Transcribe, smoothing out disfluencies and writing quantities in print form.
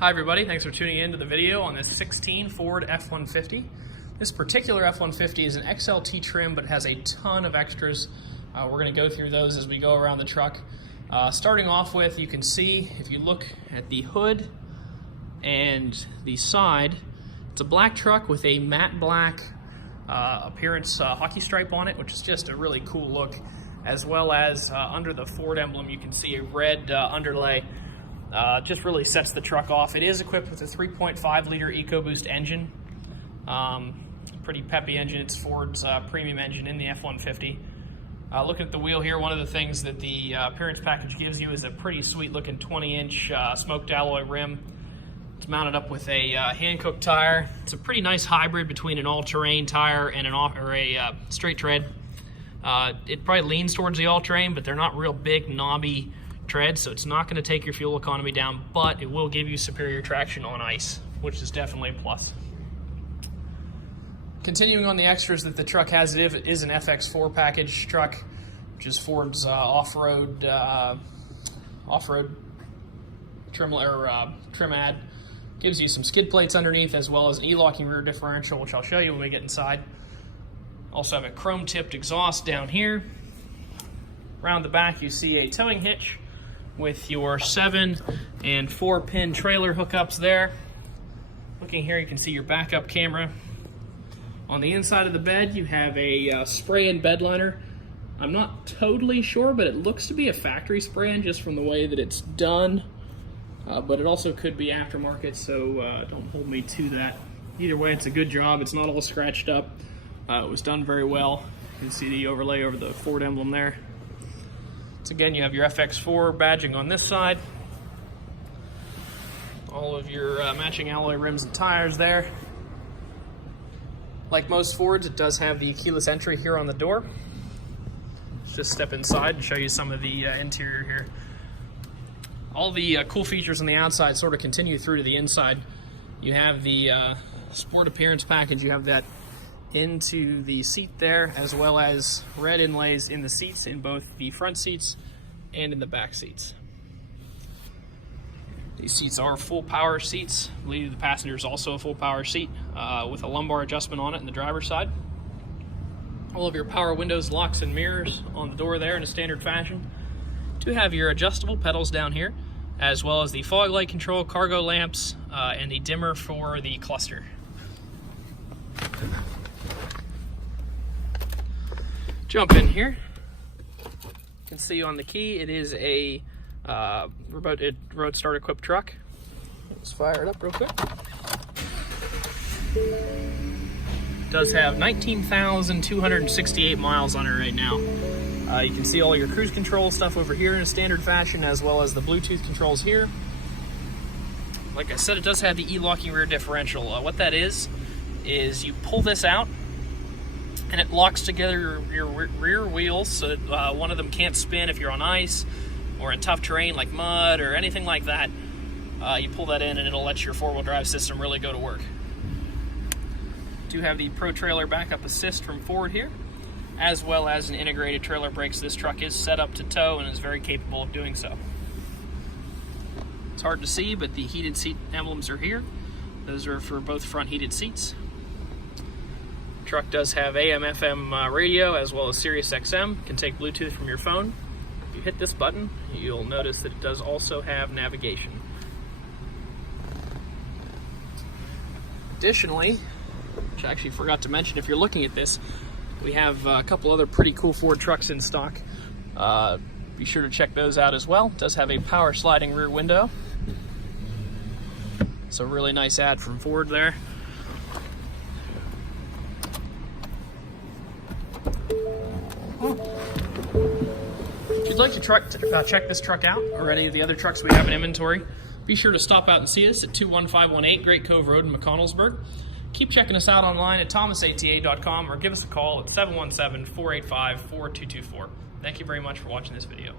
Hi everybody, thanks for tuning in to the video on this 16 Ford F-150. This particular F-150 is an XLT trim, but it has a ton of extras. We're going to go through those as we go around the truck. Starting off with, you can see, if you look at the hood and the side, it's a black truck with a matte black appearance hockey stripe on it, which is just a really cool look, as well as under the Ford emblem you can see a red underlay. Just really sets the truck off. It is equipped with a 3.5 liter EcoBoost engine. Pretty peppy engine. It's Ford's premium engine in the F-150. Looking at the wheel here, one of the things that the appearance package gives you is a pretty sweet looking 20-inch smoked alloy rim. It's mounted up with a hand-cooked tire. It's a pretty nice hybrid between an all-terrain tire and a straight tread. It probably leans towards the all-terrain, but they're not real big, knobby tread, so it's not going to take your fuel economy down, but it will give you superior traction on ice, which is definitely a plus. Continuing on the extras that the truck has, it is an FX4 package truck, which is Ford's off-road trim ad. Gives you some skid plates underneath, as well as an e-locking rear differential, which I'll show you when we get inside. Also have a chrome-tipped exhaust down here. Around the back you see a towing hitch with your 7 and 4 pin trailer hookups there. Looking here, you can see your backup camera. On the inside of the bed, you have a spray-in bed liner. I'm not totally sure, but it looks to be a factory spray-in just from the way that it's done. But it also could be aftermarket, so don't hold me to that. Either way, it's a good job. It's not all scratched up. It was done very well. You can see the overlay over the Ford emblem there. Again, you have your FX4 badging on this side. All of your matching alloy rims and tires there. Like most Fords, it does have the keyless entry here on the door. Let's just step inside and show you some of the interior here. All the cool features on the outside sort of continue through to the inside. You have the sport appearance package. You have that into the seat there, as well as red inlays in the seats, in both the front seats and in the back seats. These seats are full power seats. I believe the passenger is also a full power seat with a lumbar adjustment on it in the driver's side. All of your power windows, locks, and mirrors on the door there in a standard fashion. Do have your adjustable pedals down here, as well as the fog light control, cargo lamps, and the dimmer for the cluster. Jump in here. You can see on the key it is a remote start equipped truck. Let's fire it up real quick. It does have 19,268 miles on it right now. You can see all your cruise control stuff over here in a standard fashion, as well as the Bluetooth controls here. Like I said, it does have the e-locking rear differential. What that is you pull this out and it locks together your rear wheels so that one of them can't spin if you're on ice or in tough terrain like mud or anything like that. You pull that in and it'll let your four-wheel drive system really go to work. Do have the Pro Trailer Backup Assist from Ford here, as well as an integrated trailer brakes. This truck is set up to tow and is very capable of doing so. It's hard to see, but the heated seat emblems are here. Those are for both front heated seats. Truck does have AM/FM radio, as well as Sirius XM. Can take Bluetooth from your phone. If you hit this button, you'll notice that it does also have navigation. Additionally, which I actually forgot to mention, if you're looking at this, we have a couple other pretty cool Ford trucks in stock. Be sure to check those out as well. It does have a power sliding rear window. So really nice ad from Ford there. If you'd like to check this truck out, or any of the other trucks we have in inventory, be sure to stop out and see us at 21518 Great Cove Road in McConnellsburg. Keep checking us out online at thomasata.com, or give us a call at 717-485-4224. Thank you very much for watching this video.